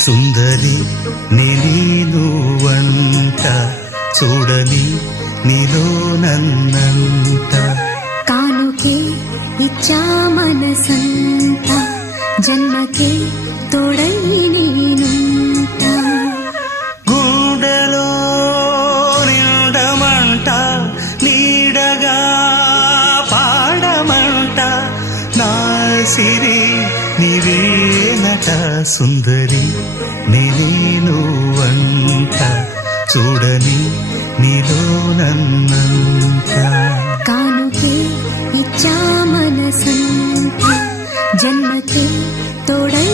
సుందరి నేను వంట చూడని నీలో నన్నంట కానుకే ఇచ్చా మనసంత జన్మకే తోడై నేనుంట గుండెలో నిండమంట నీడగా పాడమంట నా సిరి నీవేనట సుందరి నేను వంట చూడని నీలో నన్నంత కానుకే ఇచ్చా మనసంత జన్మకే తోడై